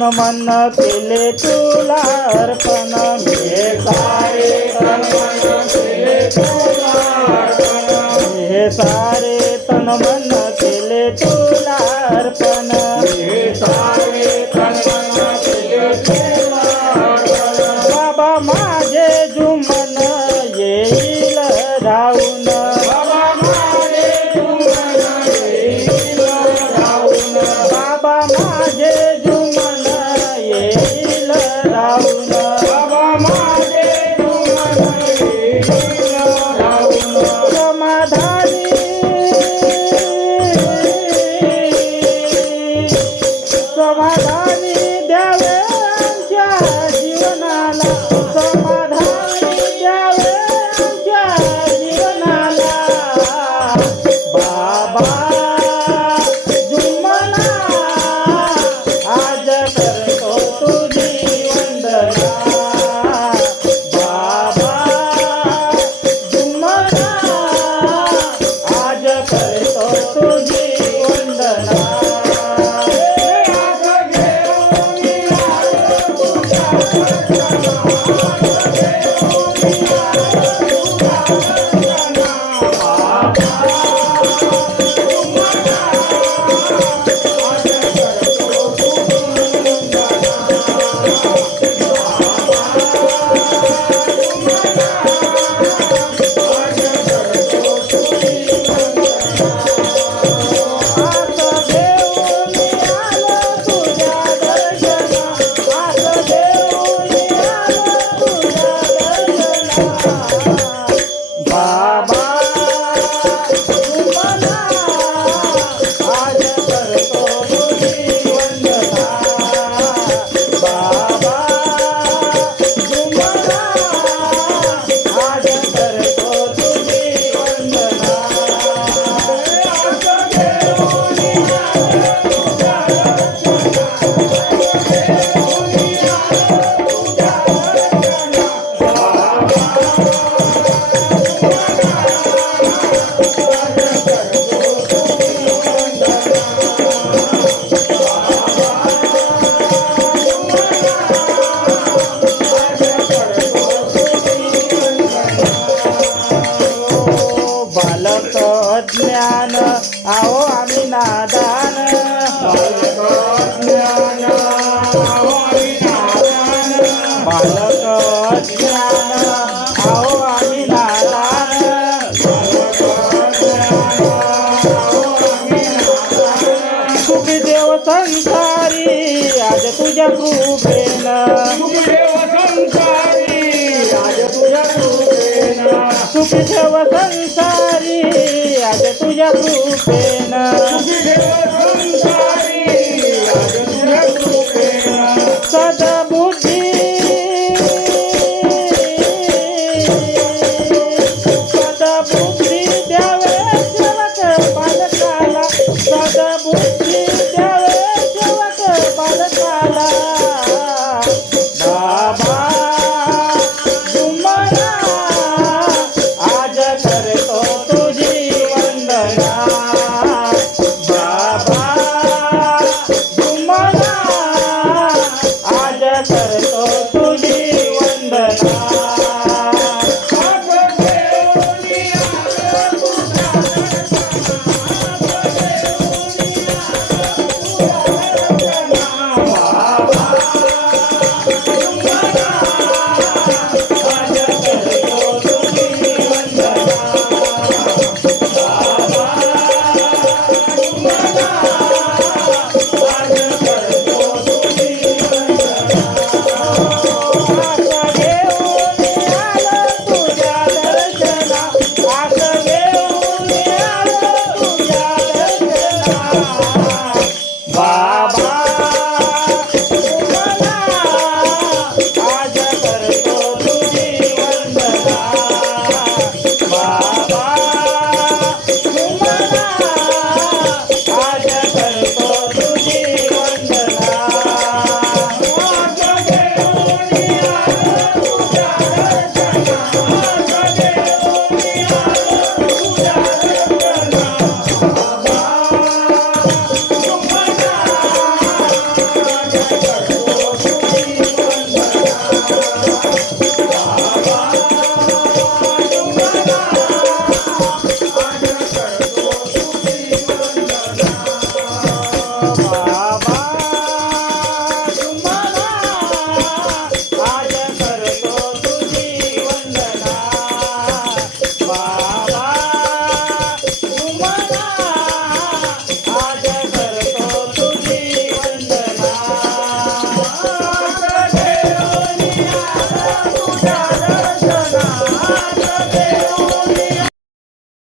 तन मन केले तुला अर्पण मी हे सारे तन मन केले तुला अर्पण मी हे सारे तन मन केले तुला अर्पण मी हे सारे तन मन केले तुला अर्पण बाबा माझे जुमन येईल धावून बाबा माझे जुमन येईल धावून बाबा माझे जुमन येईल धावून बाबा माझे जुमन येईल धावून समाधानी समाधानी द्यावे आमच्या जीवनाला समाधानी द्यावे आमच्या जीवनाला बाबा जुम्मना आज करतो तुझी वंदना बाबा जुम्मना आज करतो तुझी वंदना बालक ज्ञान आओ आम्ही नादान बालक ज्ञान आओ आम्ही नादान बालक ज्ञान आओ आम्ही नादान सुखी देव संसारी आज तुझ्या कृपेन सुखी देव संसारी आज तुझ्या कृपेन सुखी देव संसारी आज तुझ्या कृपेन